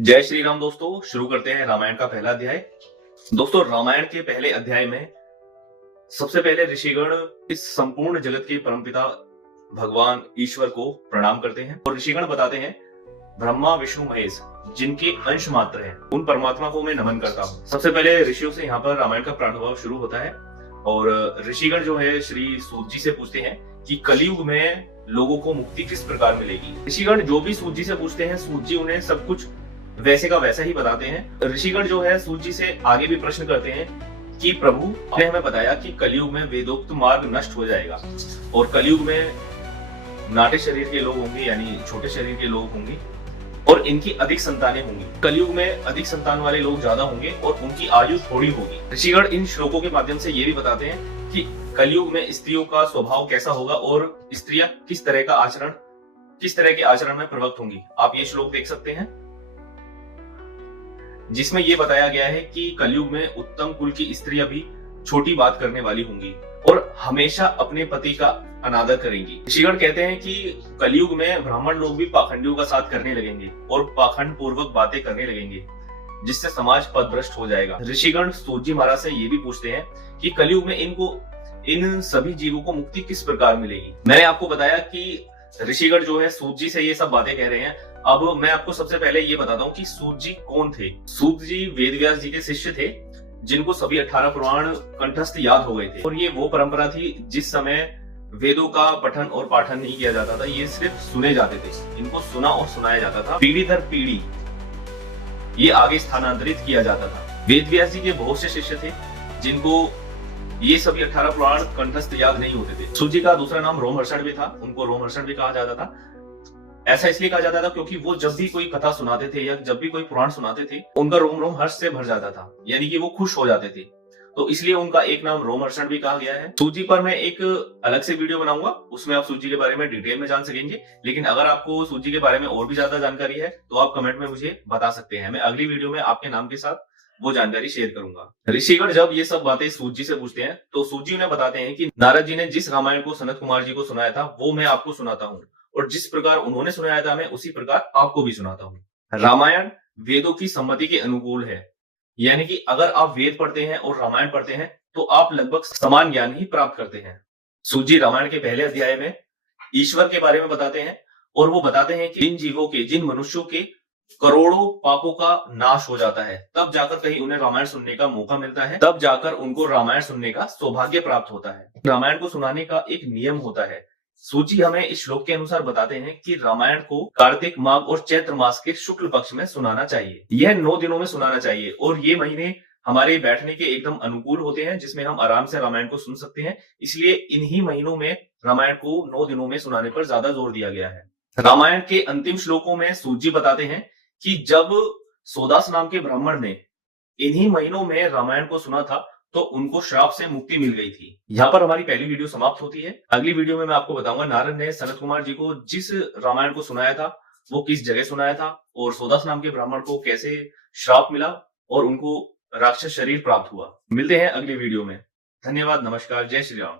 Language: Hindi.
जय श्री राम दोस्तों, शुरू करते हैं रामायण का पहला अध्याय। दोस्तों, रामायण के पहले अध्याय में सबसे पहले ऋषिगण इस संपूर्ण जगत के परमपिता भगवान ईश्वर को प्रणाम करते हैं और ऋषिगण बताते हैं ब्रह्मा विष्णु महेश जिनके अंश मात्र हैं उन परमात्मा को मैं नमन करता हूँ। सबसे पहले ऋषियों से यहाँ पर रामायण का प्रादुर्भाव शुरू होता है और ऋषिगण जो है श्री सूत जी से पूछते हैं कि कलयुग में लोगों को मुक्ति किस प्रकार मिलेगी। ऋषिगण जो भी सूत जी से पूछते हैं, सूत जी उन्हें सब कुछ वैसे का वैसा ही बताते हैं। ऋषिगण जो है सूत जी से आगे भी प्रश्न करते हैं कि प्रभु ने हमें बताया कि कलयुग में वेदोक्त मार्ग नष्ट हो जाएगा और कलयुग में नाटे शरीर के लोग होंगे, यानी छोटे शरीर के लोग होंगे और इनकी अधिक संतानें होंगी। कलयुग में अधिक संतान वाले लोग ज्यादा होंगे और उनकी आयु थोड़ी होगी। ऋषिगण इन श्लोकों के माध्यम से ये भी बताते हैं कि कलयुग में स्त्रियों का स्वभाव कैसा होगा और स्त्रियां किस तरह के आचरण में प्रवृत्त होंगी। आप ये श्लोक देख सकते हैं जिसमें यह बताया गया है कि कलयुग में उत्तम कुल की स्त्रियां भी छोटी बात करने वाली होंगी और हमेशा अपने पति का अनादर करेंगी। ऋषिगण कहते हैं कि कलयुग में ब्राह्मण लोग भी पाखंडियों का साथ करने लगेंगे और पाखंड पूर्वक बातें करने लगेंगे जिससे समाज पथभ्रष्ट हो जाएगा। ऋषिगण सूत जी महाराज से ये भी पूछते हैं कि कलयुग में इन सभी जीवों को मुक्ति किस प्रकार मिलेगी। मैंने आपको बताया कि ऋषिगण जो है सूत जी से ये सब बातें कह रहे हैं। अब मैं आपको सबसे पहले ये बताता हूँ कि सूत जी कौन थे। सूत जी वेदव्यास जी के शिष्य थे जिनको सभी 18 पुराण कंठस्थ याद हो गए थे और ये वो परंपरा थी जिस समय वेदों का पठन और पाठन नहीं किया जाता था, ये सिर्फ सुने जाते थे। इनको सुना और सुनाया जाता था, पीढ़ी दर पीढ़ी ये आगे स्थानांतरित किया जाता था। वेदव्यास जी के बहुत से शिष्य थे जिनको ये सभी 18 पुराण कंठस्थ याद नहीं होते थे। सूत जी का दूसरा नाम रोमहर्षण भी था, उनको रोमहर्षण भी कहा जाता था। ऐसा इसलिए कहा जाता था क्योंकि वो जब भी कोई कथा सुनाते थे या जब भी कोई पुराण सुनाते थे उनका रोम रोम हर्ष से भर जाता था, यानी कि वो खुश हो जाते थे, तो इसलिए उनका एक नाम रोमहर्षण भी कहा गया है। सूत जी पर मैं एक अलग से वीडियो बनाऊंगा, उसमें आप सूत जी के बारे में डिटेल में जान सकेंगे। लेकिन अगर आपको सूत जी के बारे में और भी ज्यादा जानकारी है तो आप कमेंट में मुझे बता सकते हैं, मैं अगली वीडियो में आपके नाम के साथ वो जानकारी शेयर करूंगा। ऋषिगण जब ये सब बातें सूत जी से पूछते हैं तो सूत जी उन्हें बताते हैं कि नारद जी ने जिस रामायण को सनत कुमार जी को सुनाया था वो मैं आपको सुनाता हूँ और जिस प्रकार उन्होंने सुनाया था मैं उसी प्रकार आपको भी सुनाता हूँ। रामायण वेदों की सम्मति के अनुकूल है, यानी कि अगर आप वेद पढ़ते हैं और रामायण पढ़ते हैं तो आप लगभग समान ज्ञान ही प्राप्त करते हैं। सूत जी रामायण के पहले अध्याय में ईश्वर के बारे में बताते हैं और वो बताते हैं कि जिन मनुष्यों के करोड़ों पापों का नाश हो जाता है तब जाकर कहीं उन्हें रामायण सुनने का मौका मिलता है, तब जाकर उनको रामायण सुनने का सौभाग्य प्राप्त होता है। रामायण को सुनाने का एक नियम होता है। सूत जी हमें इस श्लोक के अनुसार बताते हैं कि रामायण को कार्तिक माघ और चैत्र मास के शुक्ल पक्ष में सुनाना चाहिए। यह 9 दिनों में सुनाना चाहिए और ये महीने हमारे बैठने के एकदम अनुकूल होते हैं जिसमें हम आराम से रामायण को सुन सकते हैं। इसलिए इन्हीं महीनों में रामायण को 9 दिनों में सुनाने पर ज्यादा जोर दिया गया है। रामायण के अंतिम श्लोकों में सूत जी बताते हैं कि जब सोदास नाम के ब्राह्मण ने इन्हीं महीनों में रामायण को सुना था तो उनको श्राप से मुक्ति मिल गई थी। यहाँ पर हमारी पहली वीडियो समाप्त होती है। अगली वीडियो में मैं आपको बताऊंगा नारद ने सनत कुमार जी को जिस रामायण को सुनाया था वो किस जगह सुनाया था और सोदास नाम के ब्राह्मण को कैसे श्राप मिला और उनको राक्षस शरीर प्राप्त हुआ। मिलते हैं अगली वीडियो में। धन्यवाद, नमस्कार, जय श्री राम।